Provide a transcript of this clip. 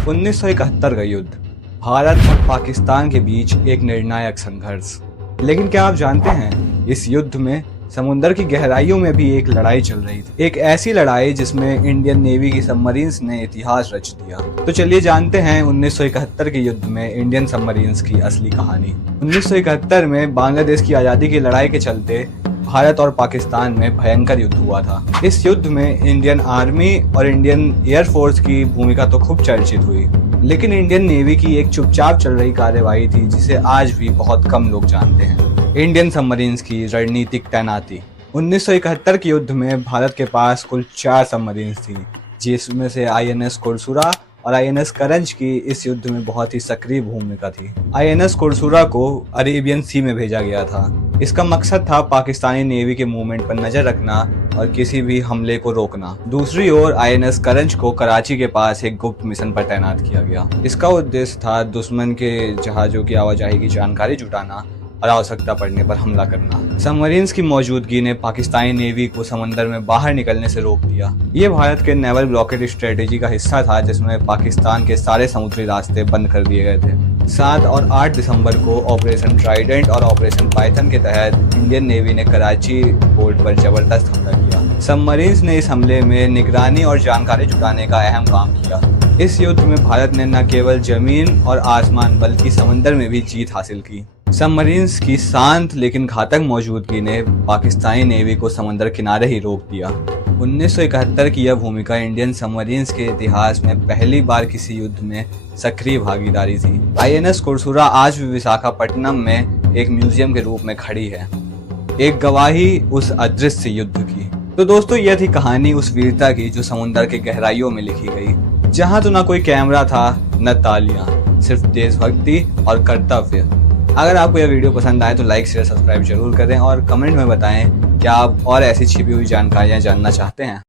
1971 का युद्ध, भारत और पाकिस्तान के बीच एक निर्णायक संघर्ष। लेकिन क्या आप जानते हैं, इस युद्ध में समुद्र की गहराइयों में भी एक लड़ाई चल रही थी। एक ऐसी लड़ाई जिसमें इंडियन नेवी की सबमरीन्स ने इतिहास रच दिया। तो चलिए जानते हैं 1971 के युद्ध में इंडियन सबमरीन्स की असली कहानी। 1971 में बांग्लादेश की आज़ादी की लड़ाई के चलते भारत और पाकिस्तान में भयंकर युद्ध हुआ था। इस युद्ध में इंडियन आर्मी और इंडियन एयरफोर्स की भूमिका तो खूब चर्चित हुई, लेकिन इंडियन नेवी की एक चुपचाप चल रही कार्यवाही थी जिसे आज भी बहुत कम लोग जानते हैं। इंडियन सबमरीन्स की रणनीतिक तैनाती। 1971 के युद्ध में भारत के पास कुल 4 सबमरीन्स थी, जिसमें से INS कुरसुरा और INS करंज की इस युद्ध में बहुत ही सक्रिय भूमिका थी। INS कुरसुरा को अरेबियन सी में भेजा गया था। इसका मकसद था पाकिस्तानी नेवी के मूवमेंट पर नजर रखना और किसी भी हमले को रोकना। दूसरी ओर INS करंज को कराची के पास एक गुप्त मिशन पर तैनात किया गया। इसका उद्देश्य था दुश्मन के जहाजों की आवाजाही की जानकारी जुटाना और आवश्यकता पड़ने पर हमला करना। सबमरीन्स की मौजूदगी ने पाकिस्तानी नेवी को समंदर में बाहर निकलने से रोक दिया। ये भारत के नेवल ब्लॉकेड स्ट्रेटेजी का हिस्सा था, जिसमें पाकिस्तान के सारे समुद्री रास्ते बंद कर दिए गए थे। 7 और 8 दिसंबर को ऑपरेशन ट्राइडेंट और ऑपरेशन पाइथन के तहत इंडियन नेवी ने कराची पोर्ट पर जबरदस्त हमला किया। सबमरीन्स ने इस हमले में निगरानी और जानकारी जुटाने का अहम काम किया। इस युद्ध में भारत ने न केवल जमीन और आसमान बल्कि समंदर में भी जीत हासिल की। सबमरीन्स की शांत लेकिन घातक मौजूदगी ने पाकिस्तानी नेवी को समंदर किनारे ही रोक दिया। 1971 की यह भूमिका इंडियन सबमरीन्स के इतिहास में पहली बार किसी युद्ध में सक्रिय भागीदारी थी। INS कुरसुरा आज भी विशाखापट्टनम में एक म्यूजियम के रूप में खड़ी है, एक गवाही उस अदृश्य युद्ध की। तो दोस्तों, यह थी कहानी उस वीरता की जो समुद्र के गहराइयों में लिखी गई, जहां तो ना कोई कैमरा था न तालियां, सिर्फ देशभक्ति और कर्तव्य। अगर आपको यह वीडियो पसंद आए तो लाइक शेयर सब्सक्राइब जरूर करें और कमेंट में बताएं क्या आप और ऐसी छिपी हुई जानकारियां जानना चाहते हैं।